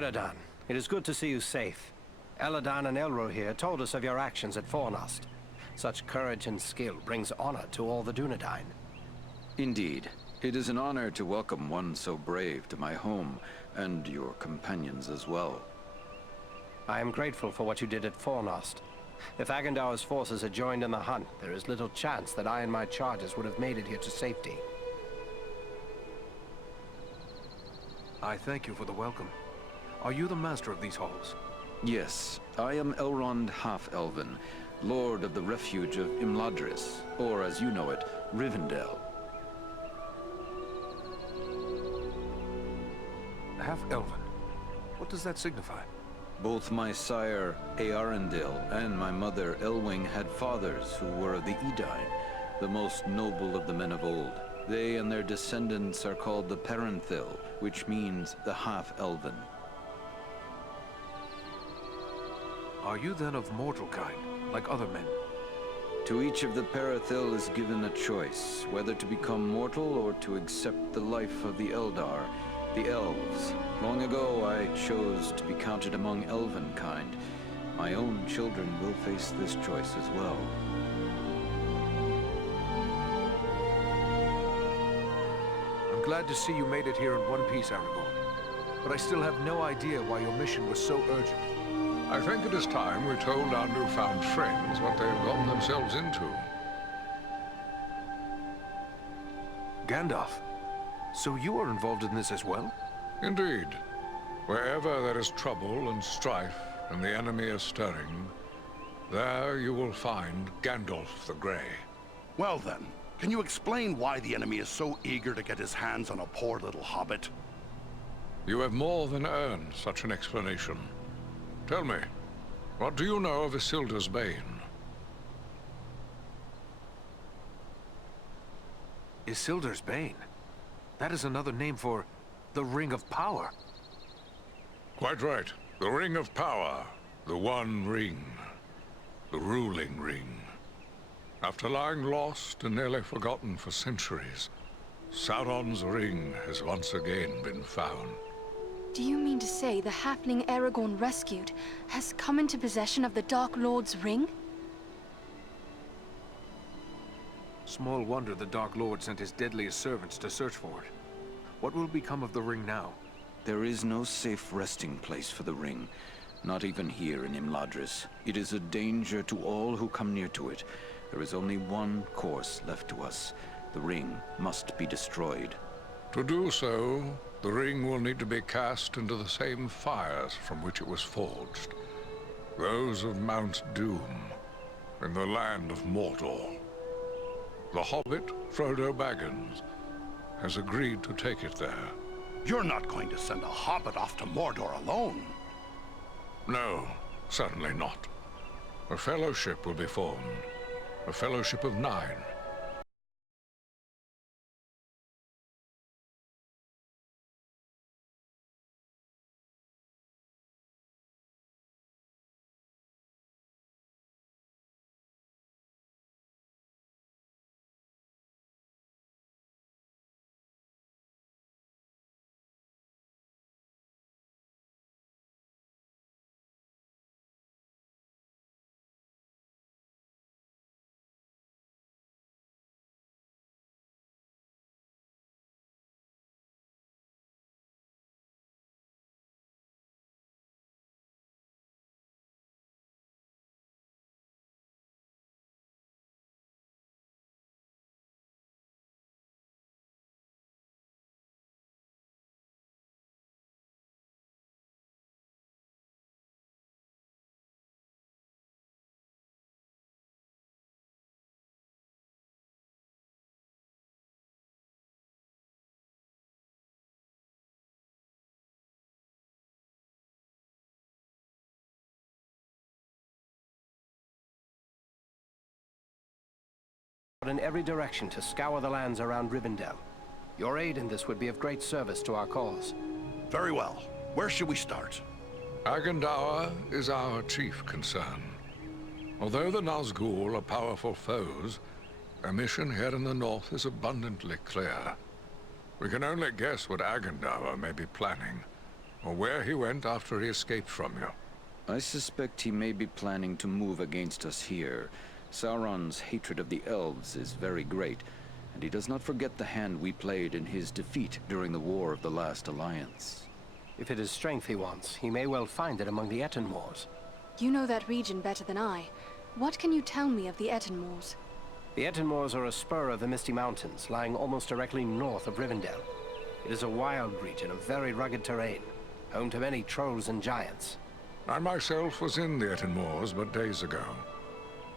Ceradan, it is good to see you safe. Eladan and Elro here told us of your actions at Fornost. Such courage and skill brings honor to all the Dunedain. Indeed. It is an honor to welcome one so brave to my home, and your companions as well. I am grateful for what you did at Fornost. If Agandaur's forces had joined in the hunt, there is little chance that I and my charges would have made it here to safety. I thank you for the welcome. Are you the master of these halls? Yes, I am Elrond Half-Elven, Lord of the Refuge of Imladris, or as you know it, Rivendale. Half-Elven? What does that signify? Both my sire, Earendil, and my mother, Elwing, had fathers who were of the Edain, the most noble of the men of old. They and their descendants are called the Parenthil, which means the Half-Elven. Are you then of mortal kind, like other men? To each of the Parenthil is given a choice, whether to become mortal or to accept the life of the Eldar, the elves. Long ago, I chose to be counted among elven kind. My own children will face this choice as well. I'm glad to see you made it here in one piece, Aragorn. But I still have no idea why your mission was so urgent. I think it is time we told our newfound friends what they have gotten themselves into. Gandalf, so you are involved in this as well? Indeed. Wherever there is trouble and strife, and the enemy is stirring, there you will find Gandalf the Grey. Well then, can you explain why the enemy is so eager to get his hands on a poor little hobbit? You have more than earned such an explanation. Tell me, what do you know of Isildur's Bane? Isildur's Bane? That is another name for the Ring of Power. Quite right. The Ring of Power. The One Ring. The ruling ring. After lying lost and nearly forgotten for centuries, Sauron's ring has once again been found. Do you mean to say the halfling Aragorn rescued has come into possession of the Dark Lord's ring? Small wonder the Dark Lord sent his deadliest servants to search for it. What will become of the ring now? There is no safe resting place for the ring, not even here in Imladris. It is a danger to all who come near to it. There is only one course left to us. The ring must be destroyed. To do so, the ring will need to be cast into the same fires from which it was forged. Those of Mount Doom, in the land of Mordor. The hobbit, Frodo Baggins, has agreed to take it there. You're not going to send a hobbit off to Mordor alone. No, certainly not. A fellowship will be formed. A fellowship of 9. In every direction to scour the lands around Rivendale. Your aid in this would be of great service to our cause. Very well. Where should we start? Agandaur is our chief concern. Although the Nazgul are powerful foes, our mission here in the north is abundantly clear. We can only guess what Agandaur may be planning. or where he went after he escaped from you. I suspect he may be planning to move against us here. Sauron's hatred of the elves is very great, and he does not forget the hand we played in his defeat during the War of the Last Alliance. If it is strength he wants, he may well find it among the Ettenmoors. You know that region better than I. What can you tell me of the Ettenmoors? The Ettenmoors are a spur of the Misty Mountains, lying almost directly north of Rivendale. It is a wild region of very rugged terrain, home to many trolls and giants. I myself was in the Ettenmoors but days ago.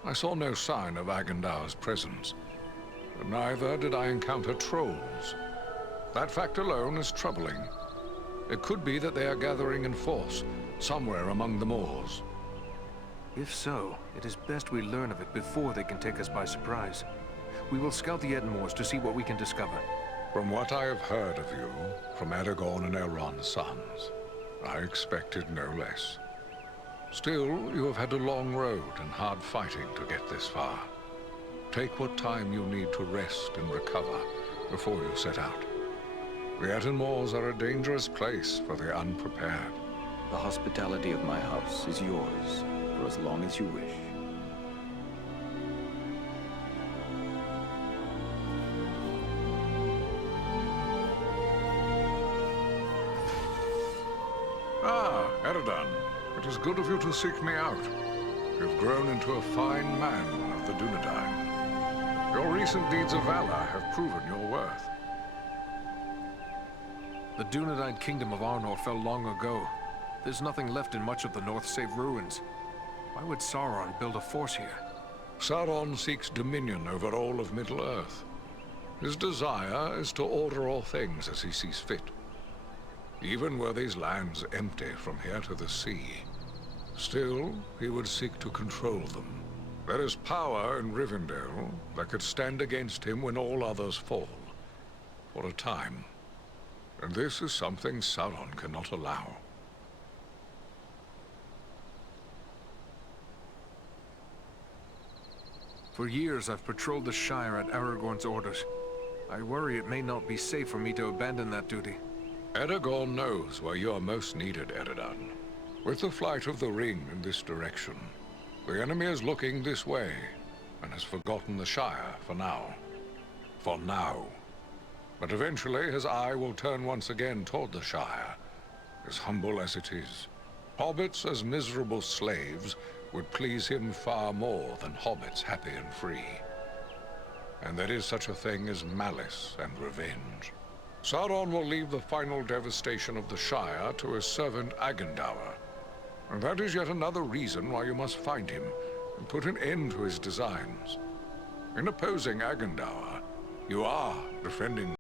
I saw no sign of Agandaur's presence, but neither did I encounter trolls. That fact alone is troubling. It could be that they are gathering in force, somewhere among the moors. If so, it is best we learn of it before they can take us by surprise. We will scout the Ettenmoors to see what we can discover. From what I have heard of you, from Aragorn and Elrond's sons, I expected no less. Still, you have had a long road and hard fighting to get this far. Take what time you need to rest and recover before you set out. The Ettenmoors are a dangerous place for the unprepared. The hospitality of my house is yours, for as long as you wish. Ah, Eredon. It is good of you to seek me out. You've grown into a fine man of the Dunedain. Your recent deeds of valor have proven your worth. The Dunedain kingdom of Arnor fell long ago. There's nothing left in much of the north save ruins. Why would Sauron build a force here? Sauron seeks dominion over all of Middle-earth. His desire is to order all things as he sees fit. Even were these lands empty from here to the sea, still, he would seek to control them. There is power in Rivendale that could stand against him when all others fall. For a time. And this is something Sauron cannot allow. For years I've patrolled the Shire at Aragorn's orders. I worry it may not be safe for me to abandon that duty. Aragorn knows where you are most needed, Eredon. With the flight of the ring in this direction, the enemy is looking this way, and has forgotten the Shire for now. For now. But eventually his eye will turn once again toward the Shire, as humble as it is. Hobbits as miserable slaves would please him far more than hobbits happy and free. And there is such a thing as malice and revenge. Sauron will leave the final devastation of the Shire to his servant Agandaur. And that is yet another reason why you must find him and put an end to his designs. In opposing Agandaur, you are defending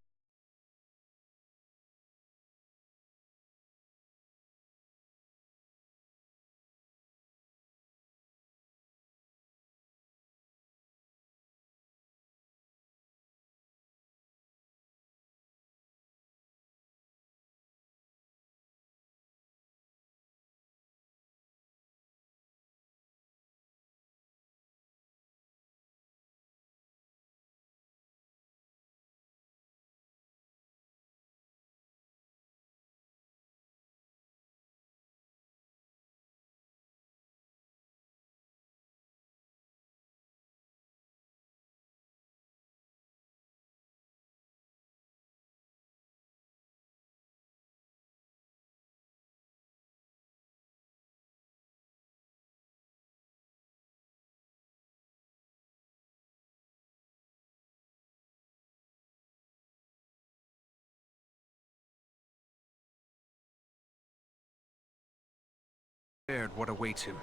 What awaits him.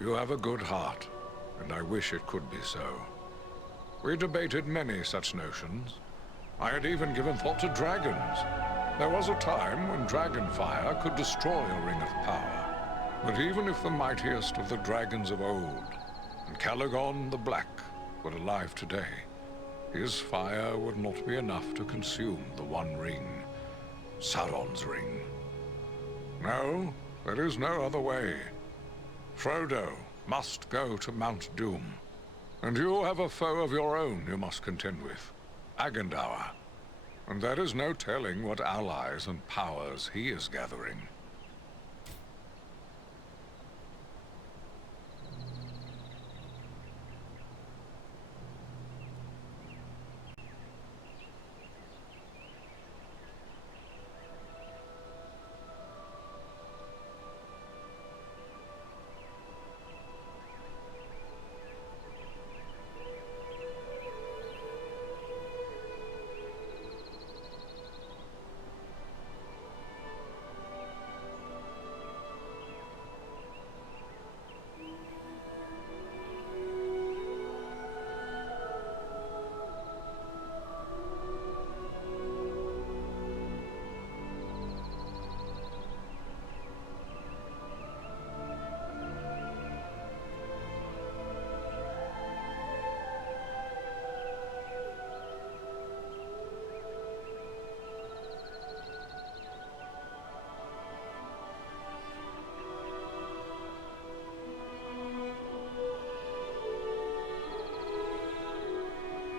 You have a good heart, and I wish it could be so. We debated many such notions. I had even given thought to dragons. There was a time when dragonfire could destroy a ring of power. But even if the mightiest of the dragons of old, and Calagon the Black, were alive today, his fire would not be enough to consume the One Ring, Sauron's ring. No, there is no other way. Frodo must go to Mount Doom. And you have a foe of your own you must contend with, Agandaur. And there is no telling what allies and powers he is gathering.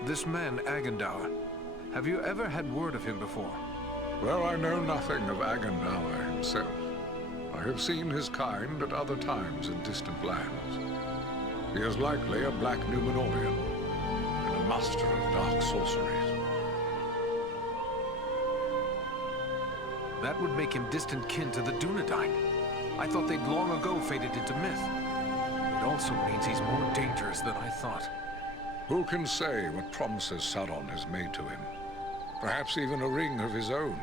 This man, Agendour, have you ever had word of him before? Well, I know nothing of Agendour himself. I have seen his kind at other times in distant lands. He is likely a black Numenorian, and a master of dark sorceries. That would make him distant kin to the Dunedain. I thought they'd long ago faded into myth. It also means he's more dangerous than I thought. Who can say what promises Sauron has made to him? Perhaps even a ring of his own.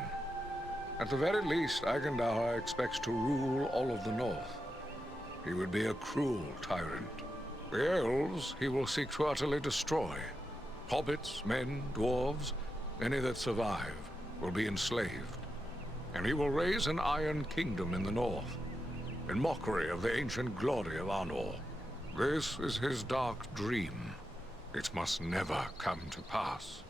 At the very least, Agendour expects to rule all of the North. He would be a cruel tyrant. The elves he will seek to utterly destroy. Hobbits, men, dwarves, any that survive, will be enslaved. And he will raise an Iron Kingdom in the North, in mockery of the ancient glory of Arnor. This is his dark dream. It must never come to pass.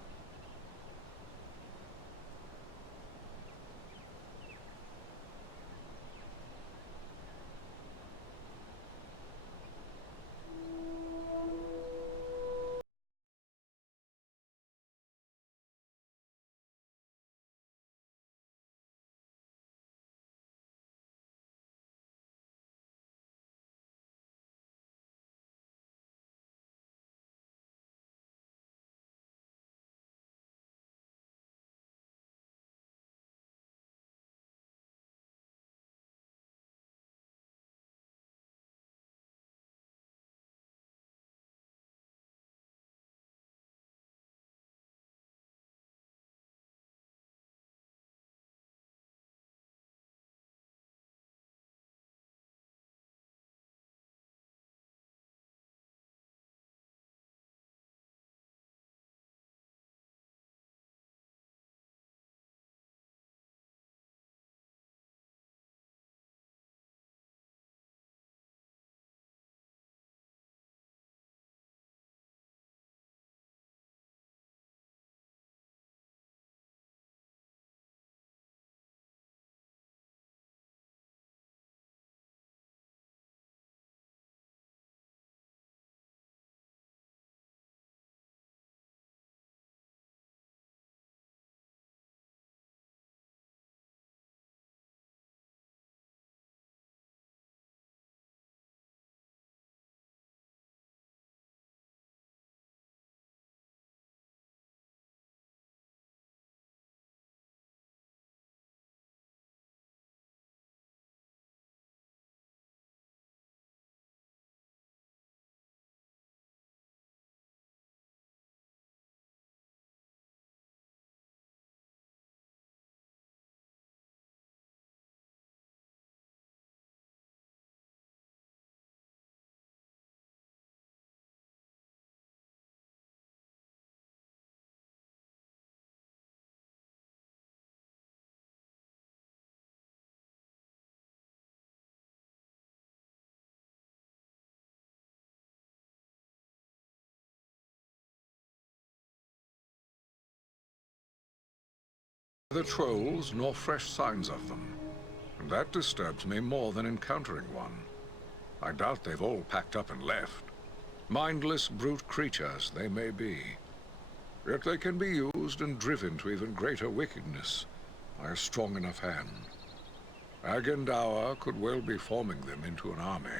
The trolls, nor fresh signs of them. And that disturbs me more than encountering one. I doubt they've all packed up and left. Mindless brute creatures they may be. Yet they can be used and driven to even greater wickedness by a strong enough hand. Agendour could well be forming them into an army.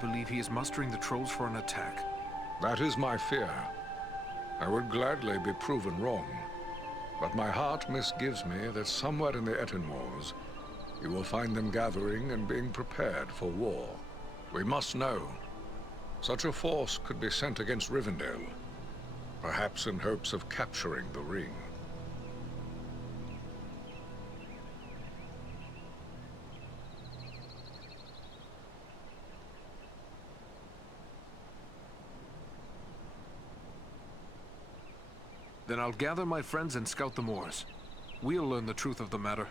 believe he is mustering the trolls for an attack. That is my fear. I would gladly be proven wrong, but my heart misgives me that somewhere in the Etenmoors, you will find them gathering and being prepared for war. We must know. Such a force could be sent against Rivendale, perhaps in hopes of capturing the ring. Then I'll gather my friends and scout the moors. We'll learn the truth of the matter.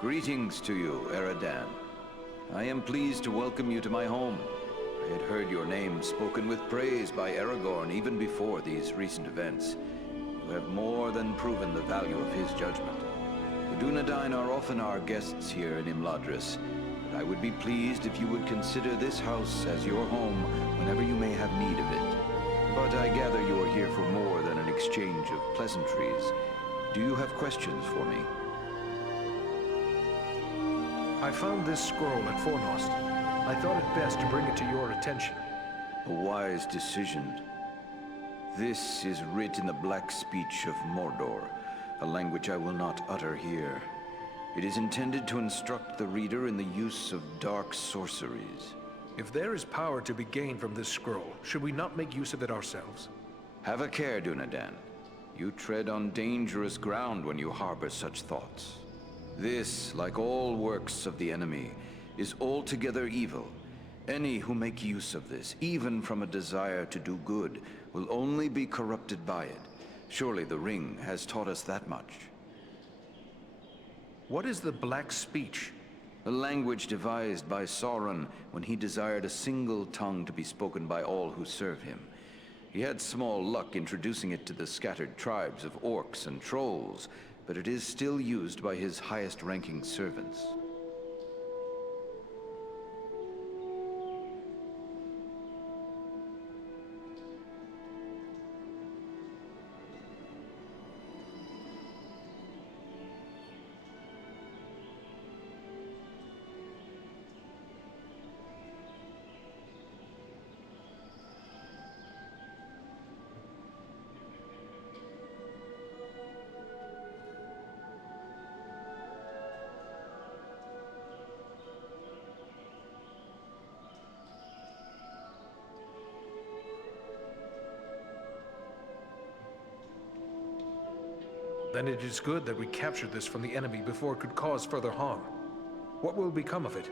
Greetings to you, Eradan. I am pleased to welcome you to my home. I had heard your name spoken with praise by Aragorn even before these recent events. You who have more than proven the value of his judgment. The Dunedain are often our guests here in Imladris, but I would be pleased if you would consider this house as your home whenever you may have need of it. But I gather you are here for more than an exchange of pleasantries. Do you have questions for me? I found this scroll at Fornost. I thought it best to bring it to your attention. A wise decision. This is writ in the black speech of Mordor, a language I will not utter here. It is intended to instruct the reader in the use of dark sorceries. If there is power to be gained from this scroll, should we not make use of it ourselves? Have a care, Dunedain. You tread on dangerous ground when you harbor such thoughts. This, like all works of the enemy, is altogether evil. Any who make use of this, even from a desire to do good, will only be corrupted by it. Surely the ring has taught us that much. What is the Black Speech? A language devised by Sauron when he desired a single tongue to be spoken by all who serve him. He had small luck introducing it to the scattered tribes of orcs and trolls, but it is still used by his highest-ranking servants. Then it is good that we captured this from the enemy before it could cause further harm. What will become of it?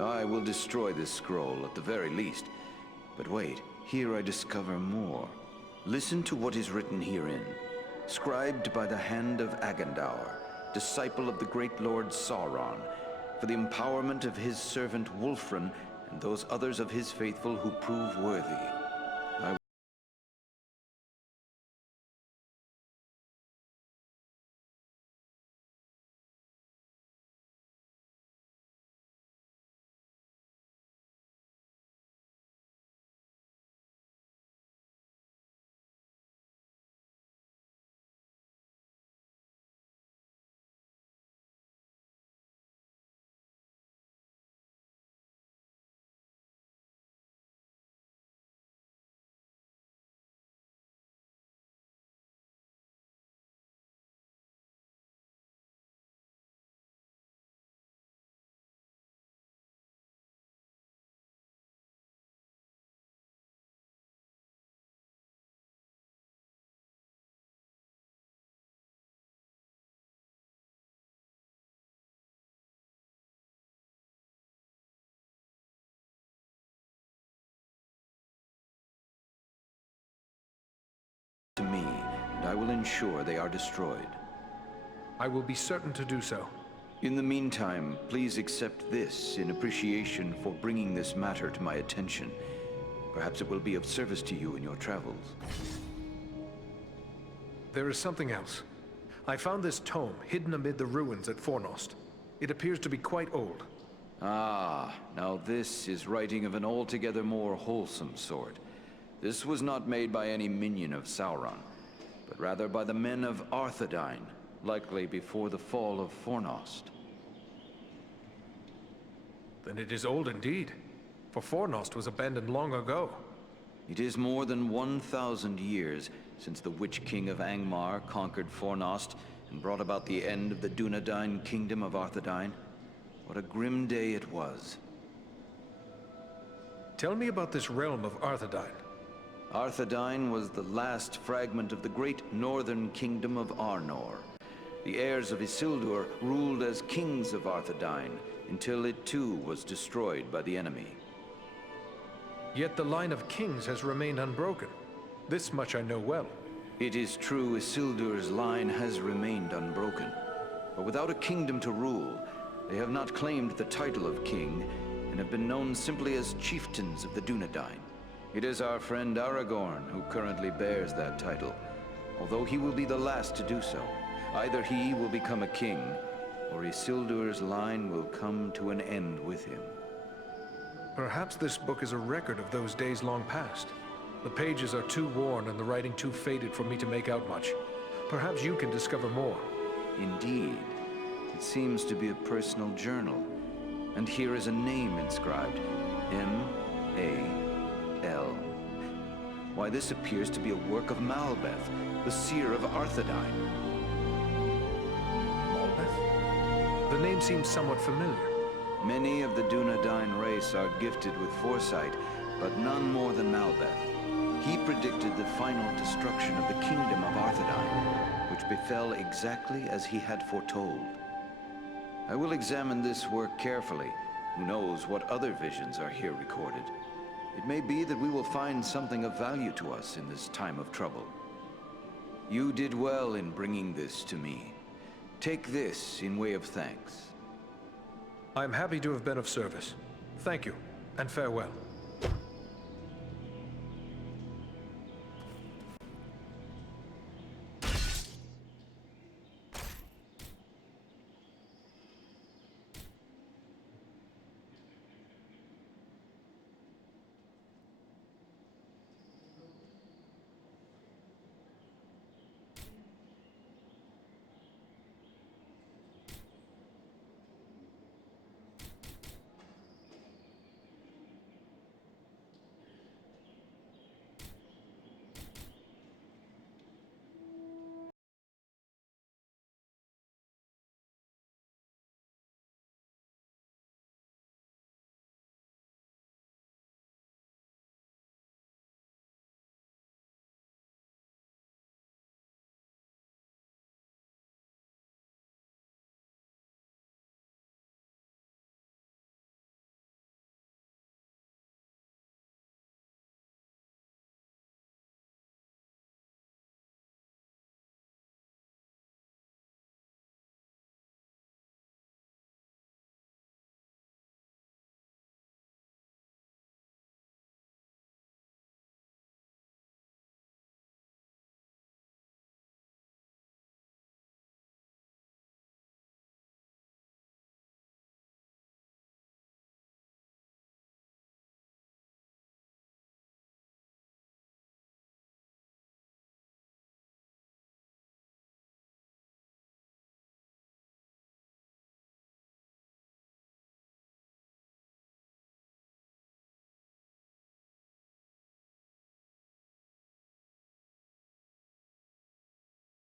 I will destroy this scroll at the very least. But wait, here I discover more. Listen to what is written herein. Scribed by the hand of Agandaur, disciple of the great Lord Sauron, for the empowerment of his servant Wulfrun and those others of his faithful who prove worthy. To me, and I will ensure they are destroyed. I will be certain to do so. In the meantime, please accept this in appreciation for bringing this matter to my attention. Perhaps it will be of service to you in your travels. There is something else. I found this tome hidden amid the ruins at Fornost. It appears to be quite old. Ah, now this is writing of an altogether more wholesome sort. This was not made by any minion of Sauron, but rather by the men of Arthedain, likely before the fall of Fornost. Then it is old indeed, for Fornost was abandoned long ago. It is more than 1,000 years since the Witch King of Angmar conquered Fornost and brought about the end of the Dunedain kingdom of Arthedain. What a grim day it was. Tell me about this realm of Arthedain. Arthedain was the last fragment of the great northern kingdom of Arnor. The heirs of Isildur ruled as kings of Arthedain until it too was destroyed by the enemy. Yet the line of kings has remained unbroken. This much I know well. It is true Isildur's line has remained unbroken. But without a kingdom to rule, they have not claimed the title of king and have been known simply as chieftains of the Dunedain. It is our friend Aragorn who currently bears that title. although he will be the last to do so. Either he will become a king, or Isildur's line will come to an end with him. Perhaps this book is a record of those days long past. The pages are too worn and the writing too faded for me to make out much. Perhaps you can discover more. Indeed. It seems to be a personal journal. And here is a name inscribed. M-A-L. Why, this appears to be a work of Malbeth, the seer of Arthedain. Malbeth? The name seems somewhat familiar. Many of the Dunedain race are gifted with foresight, but none more than Malbeth. He predicted the final destruction of the kingdom of Arthedain, which befell exactly as he had foretold. I will examine this work carefully. Who knows what other visions are here recorded? It may be that we will find something of value to us in this time of trouble. You did well in bringing this to me. Take this in way of thanks. I'm happy to have been of service. Thank you, and farewell.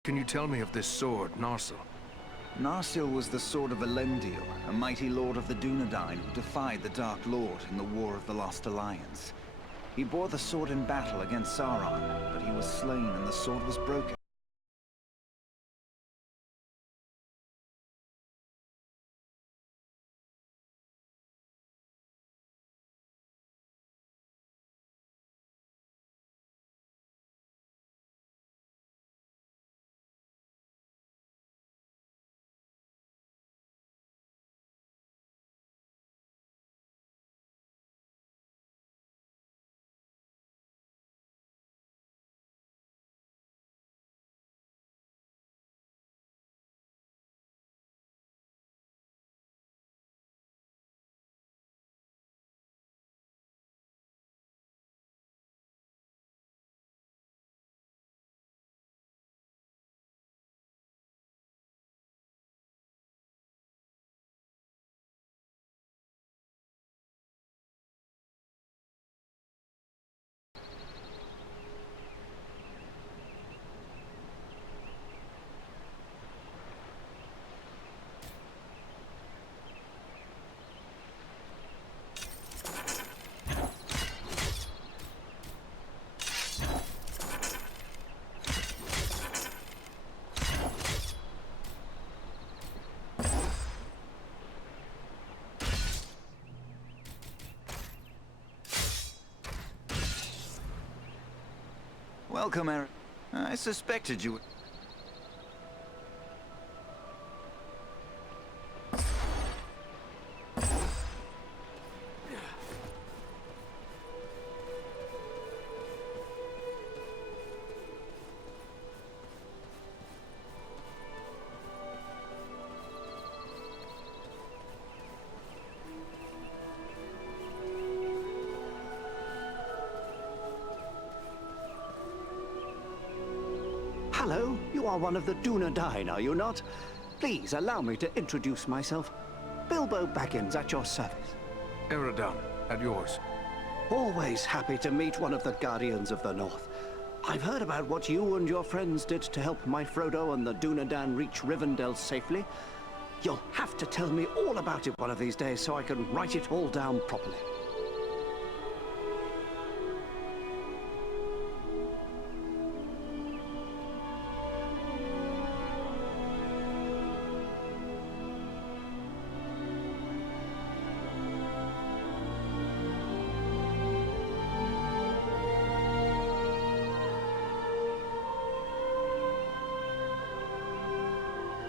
Can you tell me of this sword, Narsil? Narsil was the sword of Elendil, a mighty lord of the Dunedain who defied the Dark Lord in the War of the Lost Alliance. He bore the sword in battle against Sauron, but he was slain and the sword was broken. Welcome, Eric. I suspected you would. Hello, you are one of the Dunedain, are you not? Please allow me to introduce myself. Bilbo Baggins at your service. Eridan, at yours. Always happy to meet one of the Guardians of the North. I've heard about what you and your friends did to help my Frodo and the Dunedain reach Rivendale safely. You'll have to tell me all about it one of these days so I can write it all down properly.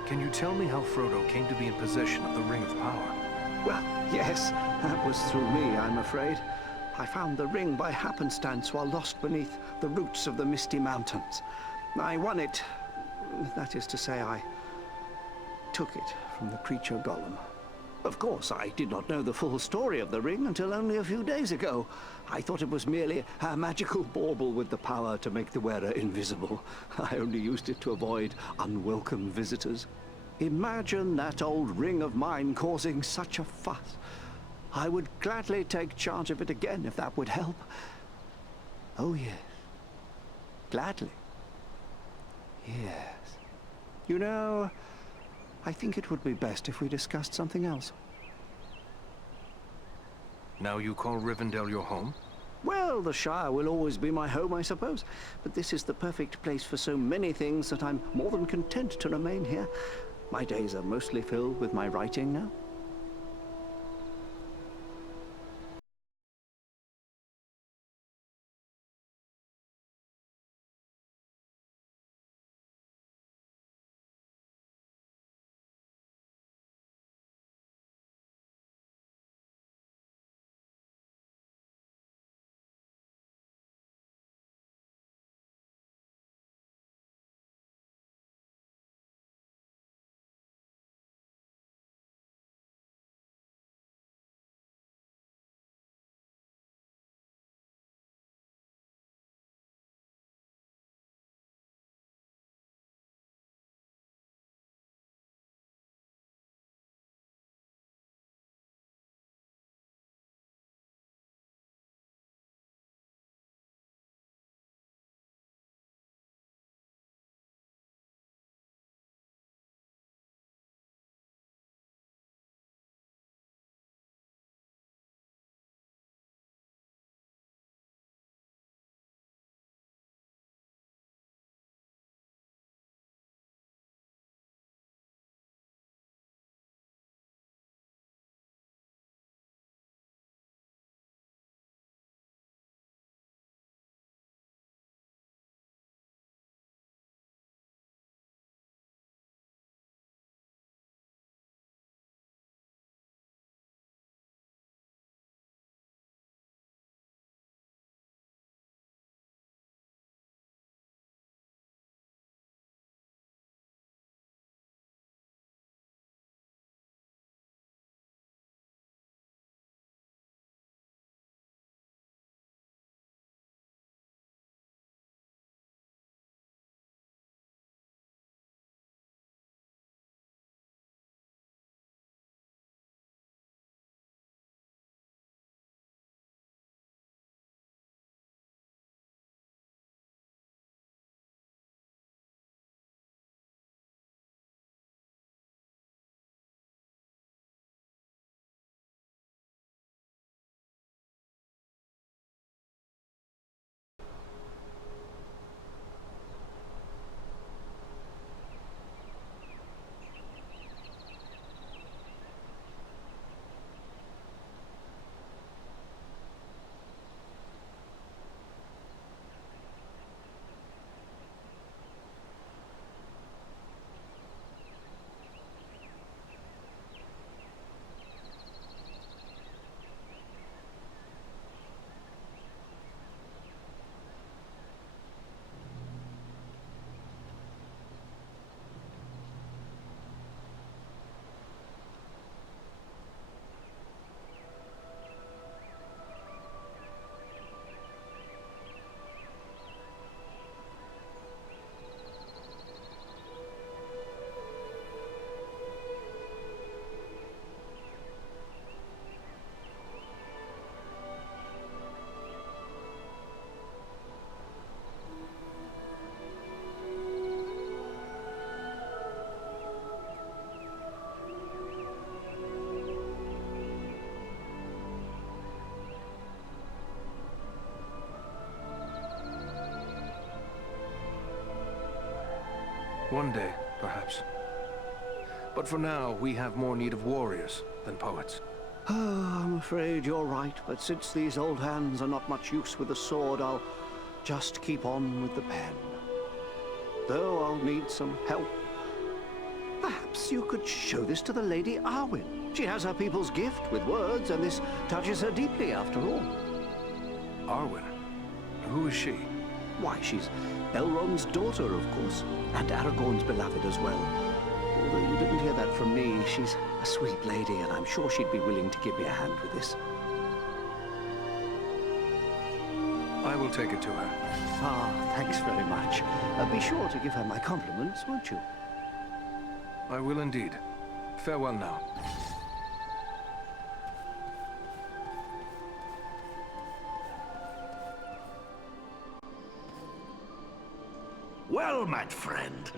Can you tell me how Frodo came to be in possession of the Ring of Power? Well, yes, that was through me, I'm afraid. I found the ring by happenstance while lost beneath the roots of the Misty Mountains. I won it. That is to say, I took it from the creature Gollum. Of course, I did not know the full story of the ring until only a few days ago. I thought it was merely a magical bauble with the power to make the wearer invisible. I only used it to avoid unwelcome visitors. Imagine that old ring of mine causing such a fuss. I would gladly take charge of it again if that would help. Oh, yes. Gladly. Yes. You know, I think it would be best if we discussed something else. Now you call Rivendale your home? Well, the Shire will always be my home, I suppose. But this is the perfect place for so many things that I'm more than content to remain here. My days are mostly filled with my writing now. One day, perhaps. But for now, we have more need of warriors than poets. Oh, I'm afraid you're right, but since these old hands are not much use with the sword, I'll just keep on with the pen. Though I'll need some help. Perhaps you could show this to the Lady Arwen. She has her people's gift with words, and this touches her deeply after all. Arwen? Who is she? Why, she's Elrond's daughter, of course, and Aragorn's beloved as well. Although you didn't hear that from me, she's a sweet lady, and I'm sure she'd be willing to give me a hand with this. I will take it to her. Ah, thanks very much. Be sure to give her my compliments, won't you? I will indeed. Farewell now. Well, my friend,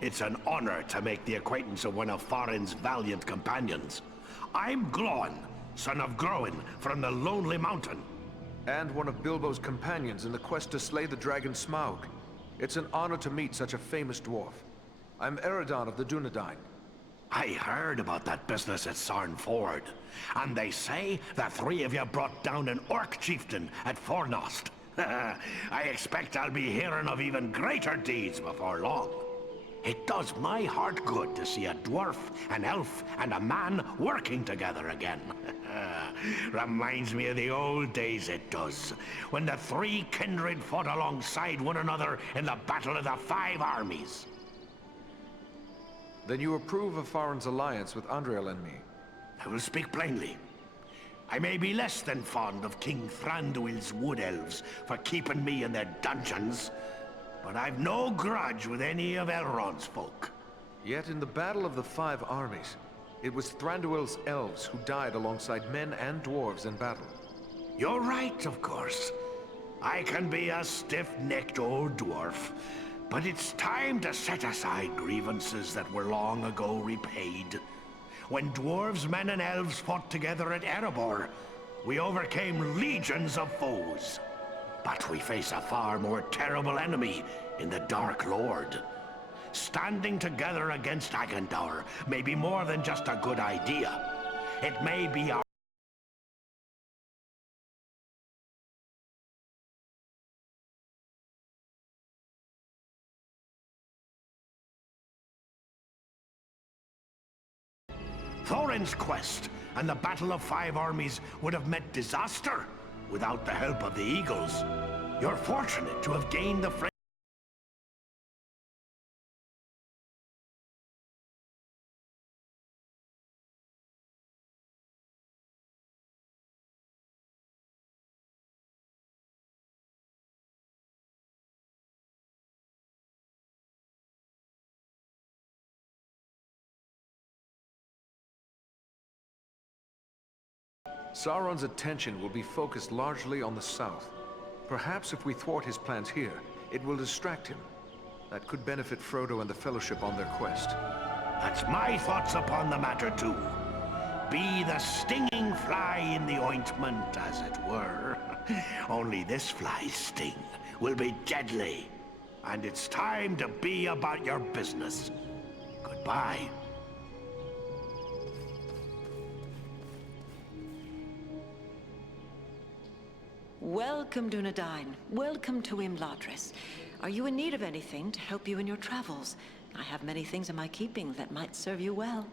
it's an honor to make the acquaintance of one of Farin's valiant companions. I'm Glóin, son of Groin, from the Lonely Mountain. And one of Bilbo's companions in the quest to slay the dragon Smaug. It's an honor to meet such a famous dwarf. I'm Eredon of the Dunedain. I heard about that business at Sarn Ford, and they say the three of you brought down an orc chieftain at Fornost. I expect I'll be hearing of even greater deeds before long. It does my heart good to see a dwarf, an elf, and a man working together again. Reminds me of the old days, it does, when the three kindred fought alongside one another in the Battle of the Five Armies. Then you approve of Farin's alliance with Andriel and me? I will speak plainly. I may be less than fond of King Thranduil's wood elves for keeping me in their dungeons, but I've no grudge with any of Elrond's folk. Yet in the Battle of the Five Armies, it was Thranduil's elves who died alongside men and dwarves in battle. You're right, of course. I can be a stiff-necked old dwarf, but it's time to set aside grievances that were long ago repaid. When dwarves, men, and elves fought together at Erebor, we overcame legions of foes. But we face a far more terrible enemy in the Dark Lord. Standing together against Agandaur may be more than just a good idea. It may be our Thorin's quest and the Battle of Five Armies would have met disaster without the help of the Eagles. You're fortunate to have gained the friend. Sauron's attention will be focused largely on the south. Perhaps if we thwart his plans here, it will distract him. That could benefit Frodo and the Fellowship on their quest. That's my thoughts upon the matter too. Be the stinging fly in the ointment, as it were. Only this fly's sting will be deadly. And it's time to be about your business. Goodbye. Welcome, Dunedain. Welcome to Imladris. Are you in need of anything to help you in your travels? I have many things in my keeping that might serve you well.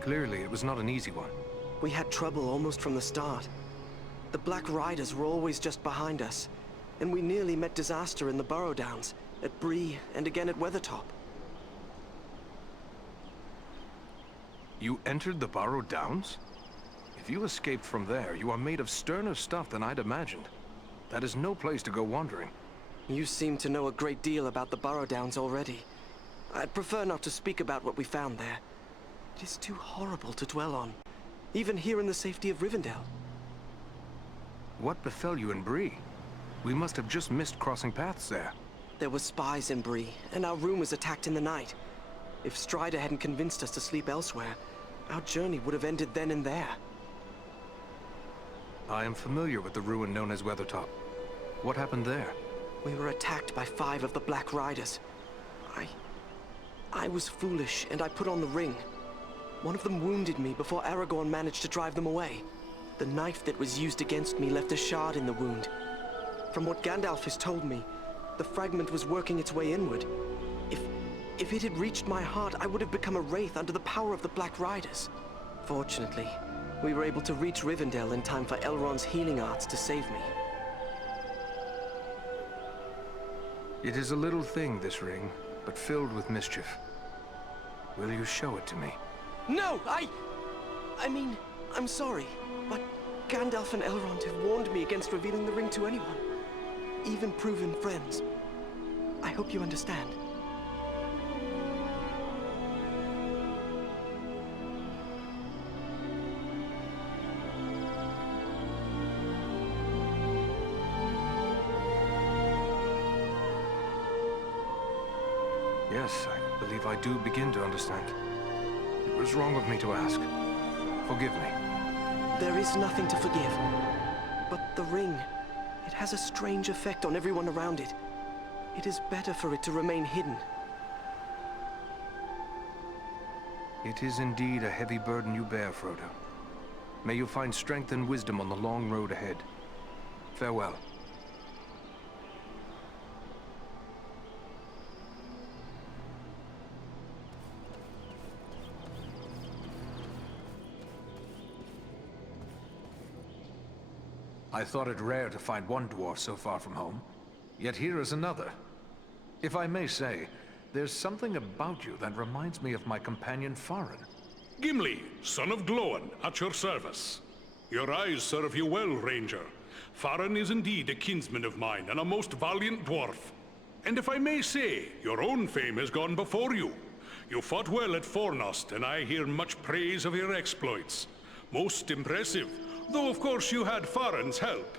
Clearly, it was not an easy one. We had trouble almost from the start. The Black Riders were always just behind us, and we nearly met disaster in the Burrow Downs, at Bree, and again at Weathertop. You entered the Burrow Downs? If you escaped from there, you are made of sterner stuff than I'd imagined. That is no place to go wandering. You seem to know a great deal about the Burrow Downs already. I'd prefer not to speak about what we found there. It is too horrible to dwell on, even here in the safety of Rivendale. What befell you in Bree? We must have just missed crossing paths there. There were spies in Bree, and our room was attacked in the night. If Strider hadn't convinced us to sleep elsewhere, our journey would have ended then and there. I am familiar with the ruin known as Weathertop. What happened there? We were attacked by 5 of the Black Riders. I was foolish, and I put on the ring. One of them wounded me before Aragorn managed to drive them away. The knife that was used against me left a shard in the wound. From what Gandalf has told me, the fragment was working its way inward. If it had reached my heart, I would have become a wraith under the power of the Black Riders. Fortunately, we were able to reach Rivendale in time for Elrond's healing arts to save me. It is a little thing, this ring, but filled with mischief. Will you show it to me? No, I mean, I'm sorry, but Gandalf and Elrond have warned me against revealing the ring to anyone, even proven friends. I hope you understand. Yes, I believe I do begin to understand. It was wrong of me to ask. Forgive me. There is nothing to forgive. But the ring, it has a strange effect on everyone around it. It is better for it to remain hidden. It is indeed a heavy burden you bear, Frodo. May you find strength and wisdom on the long road ahead. Farewell. I thought it rare to find one dwarf so far from home. Yet here is another. If I may say, there's something about you that reminds me of my companion Farin. Gimli, son of Glóin, at your service. Your eyes serve you well, Ranger. Farin is indeed a kinsman of mine, and a most valiant dwarf. And if I may say, your own fame has gone before you. You fought well at Fornost, and I hear much praise of your exploits. Most impressive, though of course you had Farin's help.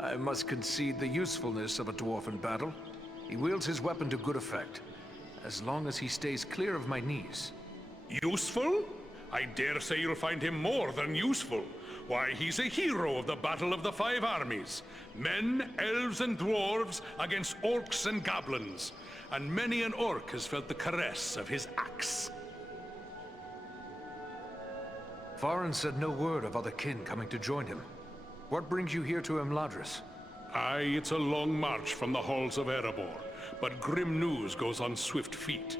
I must concede the usefulness of a dwarf in battle. He wields his weapon to good effect, as long as he stays clear of my knees. Useful? I dare say you'll find him more than useful. Why, he's a hero of the Battle of the Five Armies. Men, elves, and dwarves against orcs and goblins. And many an orc has felt the caress of his axe. Farin said no word of other kin coming to join him. What brings you here to Imladris? Aye, it's a long march from the halls of Erebor, but grim news goes on swift feet.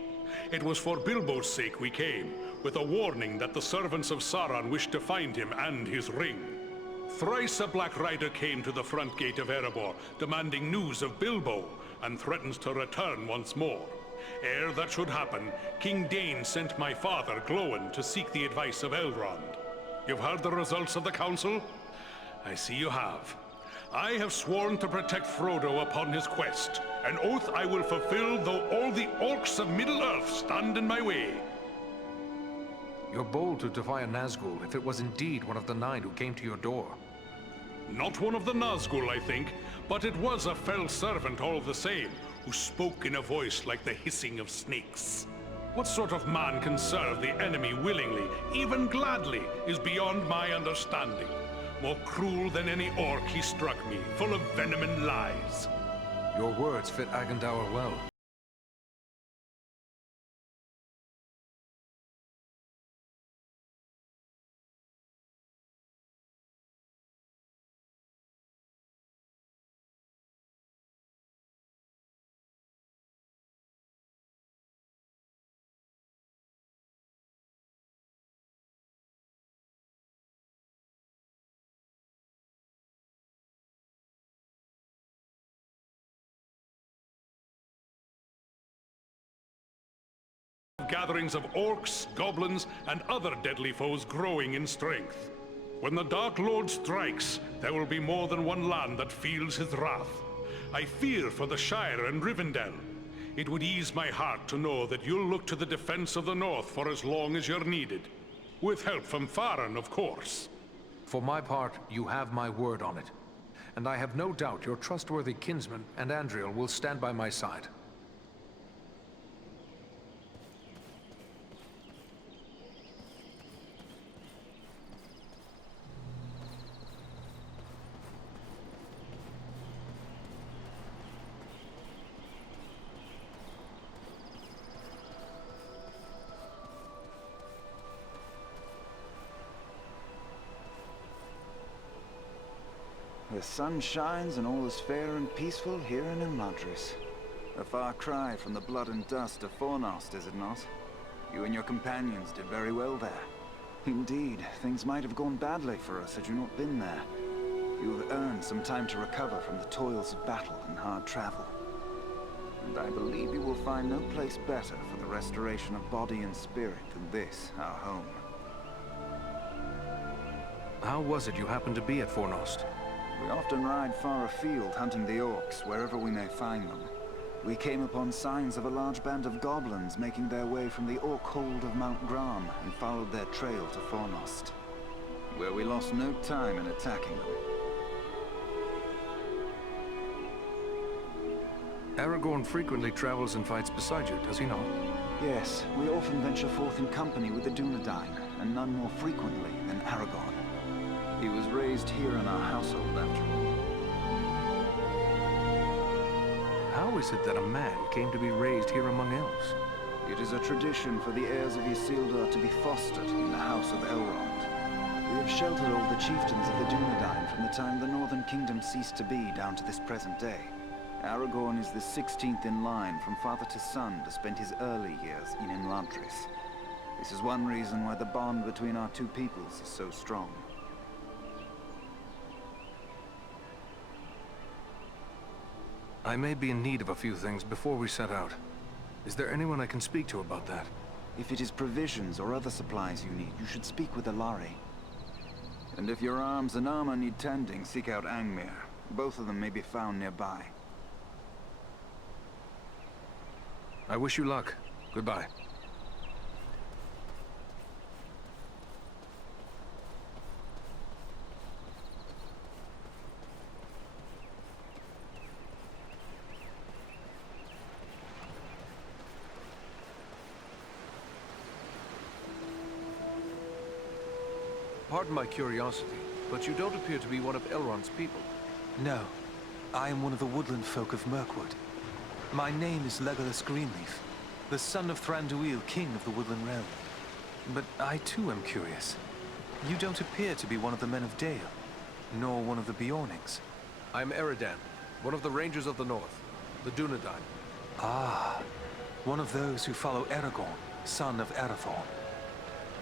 It was for Bilbo's sake we came, with a warning that the servants of Sauron wished to find him and his ring. Thrice a Black Rider came to the front gate of Erebor, demanding news of Bilbo, and threatens to return once more. Ere that should happen, King Dain sent my father, Glóin, to seek the advice of Elrond. You've heard the results of the council? I see you have. I have sworn to protect Frodo upon his quest, an oath I will fulfill though all the orcs of Middle-earth stand in my way. You're bold to defy a Nazgul if it was indeed one of the 9 who came to your door. Not one of the Nazgul, I think, but it was a fell servant all the same, who spoke in a voice like the hissing of snakes. What sort of man can serve the enemy willingly, even gladly, is beyond my understanding. More cruel than any orc he struck me, full of venom and lies. Your words fit Agandaur well. gatherings of orcs, goblins, and other deadly foes growing in strength. When the Dark Lord strikes, there will be more than one land that feels his wrath. I fear for the Shire and Rivendale. It would ease my heart to know that you'll look to the defense of the North for as long as you're needed. With help from Farron, of course. For my part, you have my word on it. And I have no doubt your trustworthy kinsman and Andriel will stand by my side. The sun shines and all is fair and peaceful here in Imladris. A far cry from the blood and dust of Fornost, is it not? You and your companions did very well there. Indeed, things might have gone badly for us had you not been there. You have earned some time to recover from the toils of battle and hard travel. And I believe you will find no place better for the restoration of body and spirit than this, our home. How was it you happened to be at Fornost? We often ride far afield hunting the orcs, wherever we may find them. We came upon signs of a large band of goblins making their way from the orc hold of Mount Gram and followed their trail to Fornost, where we lost no time in attacking them. Aragorn frequently travels and fights beside you, does he not? Yes, we often venture forth in company with the Dunedain, and none more frequently than Aragorn. He was raised here in our household, after all. How is it that a man came to be raised here among elves? It is a tradition for the heirs of Isildur to be fostered in the House of Elrond. We have sheltered all the chieftains of the Dunedain from the time the Northern Kingdom ceased to be down to this present day. Aragorn is the 16th in line from father to son to spend his early years in Imladris. This is one reason why the bond between our two peoples is so strong. I may be in need of a few things before we set out. Is there anyone I can speak to about that? If it is provisions or other supplies you need, you should speak with Alari. And if your arms and armor need tending, seek out Angmir. Both of them may be found nearby. I wish you luck. Goodbye. Pardon my curiosity, but you don't appear to be one of Elrond's people. No. I am one of the woodland folk of Mirkwood. My name is Legolas Greenleaf, the son of Thranduil, king of the Woodland Realm. But I too am curious. You don't appear to be one of the Men of Dale, nor one of the Beornings. I'm Eridan, one of the Rangers of the North, the Dunedain. Ah, one of those who follow Aragorn, son of Arathorn.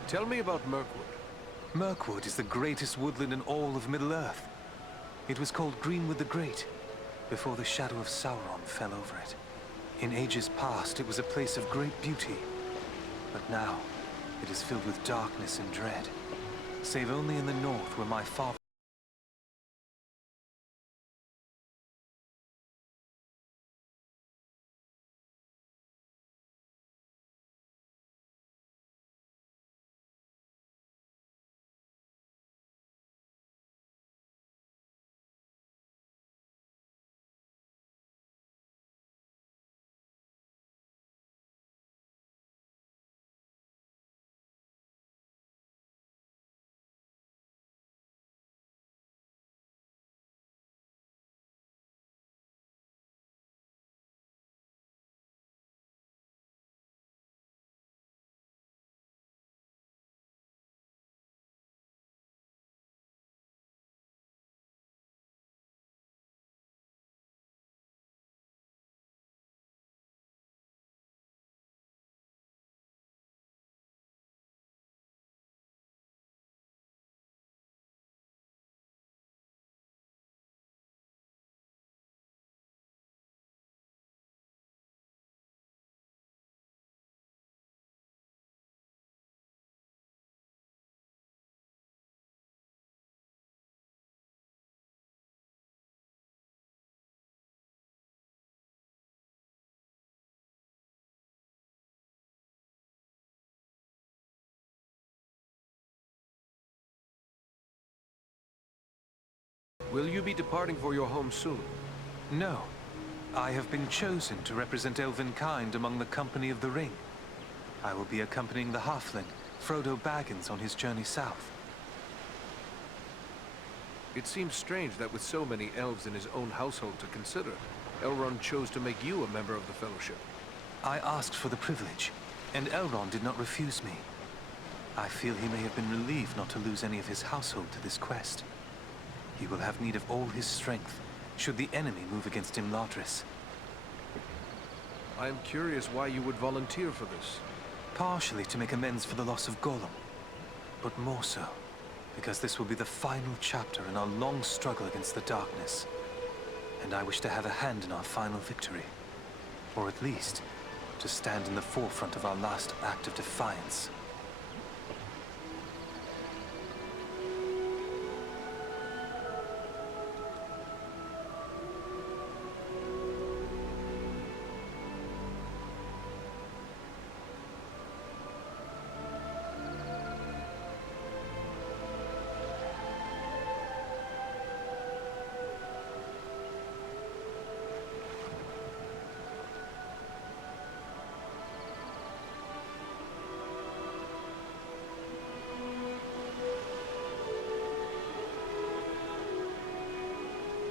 Tell me about Mirkwood. Mirkwood is the greatest woodland in all of Middle-earth. It was called Greenwood the Great, before the shadow of Sauron fell over it. In ages past, it was a place of great beauty. But now, it is filled with darkness and dread. Save only in the north, where my father Will you be departing for your home soon? No. I have been chosen to represent elven kind among the Company of the Ring. I will be accompanying the halfling, Frodo Baggins, on his journey south. It seems strange that with so many elves in his own household to consider, Elrond chose to make you a member of the Fellowship. I asked for the privilege, and Elrond did not refuse me. I feel he may have been relieved not to lose any of his household to this quest. He will have need of all his strength, should the enemy move against Imladris. I am curious why you would volunteer for this. Partially to make amends for the loss of Gollum, but more so because this will be the final chapter in our long struggle against the darkness. And I wish to have a hand in our final victory. Or at least, to stand in the forefront of our last act of defiance.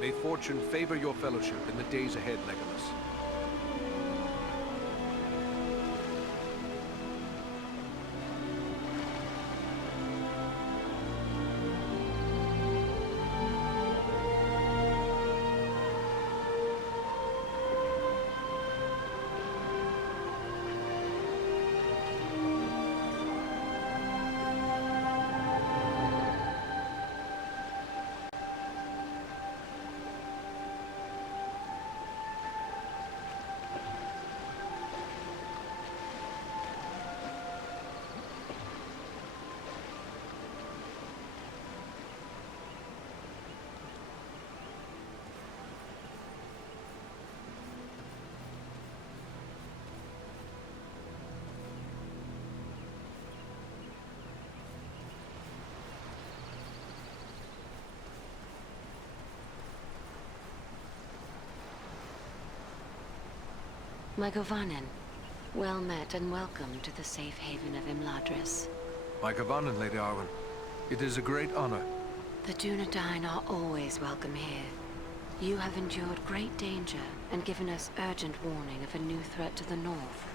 May fortune favor your fellowship in the days ahead, Legolas. My Govannen, well met and welcome to the safe haven of Imladris. My Govannen, Lady Arwen. It is a great honor. The Dunedain are always welcome here. You have endured great danger and given us urgent warning of a new threat to the north.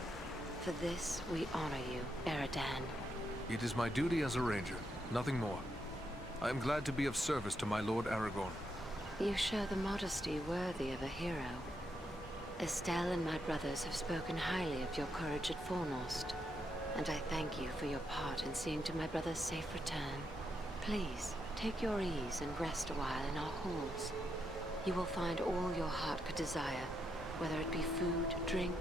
For this, we honor you, Eradan. It is my duty as a ranger, nothing more. I am glad to be of service to my Lord Aragorn. You show the modesty worthy of a hero. Estelle and my brothers have spoken highly of your courage at Fornost, and I thank you for your part in seeing to my brother's safe return. Please, take your ease and rest a while in our halls. You will find all your heart could desire, whether it be food, drink,